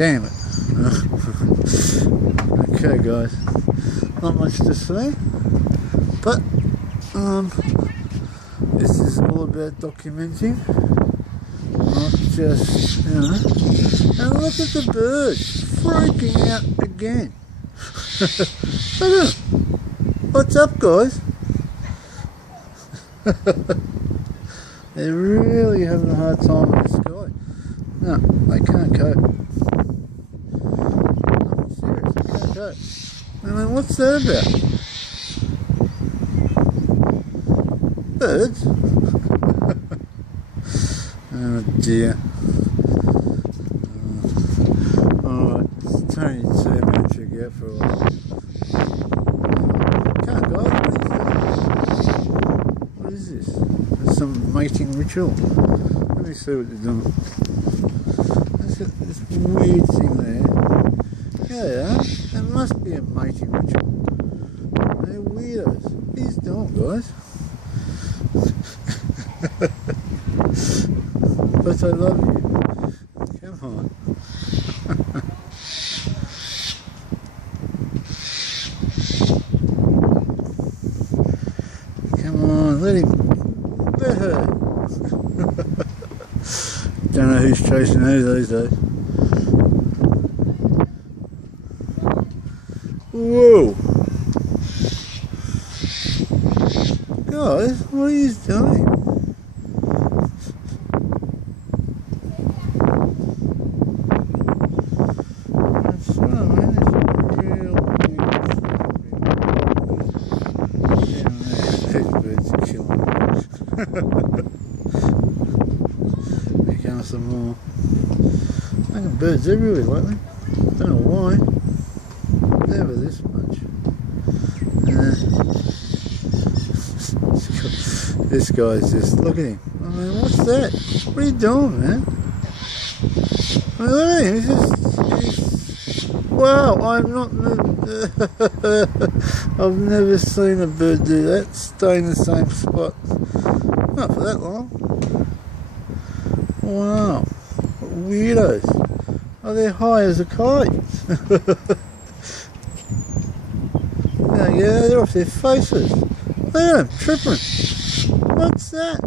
Damn it. Okay guys, not much to say, but this is all about documenting, not just, you know. And look at the birds freaking out again. Look at them. What's up guys? They're really having a hard time in the sky. No, they can't cope. I'm serious, they can't cope. I mean, what's that about? Birds? Oh dear. Alright, it's Tony Turbo check out for a while. Can't go, what is this? There's some mating ritual. Let me see what they're doing. There's this weird thing there. Yeah, they are. That must be a mating ritual. They're weirdos. What are you doing, guys? But I love you. Come on. Come on, let him. Let her. Don't know who's chasing who these days. Whoa! Guys, what are you doing? That's right, man. It's real big stuff. These birds are killing me. Here comes some more. Fucking birds everywhere lately. Don't know why. Never this much. This guy's just, look at him. I mean, what's that? What are you doing, man? I mean, look at him. He's wow, I've never seen a bird do that. Stay in the same spot. Not for that long. Wow. Weirdos. Oh, they're high as a kite. Yeah, they're off their faces. Look at them, tripping. What's that?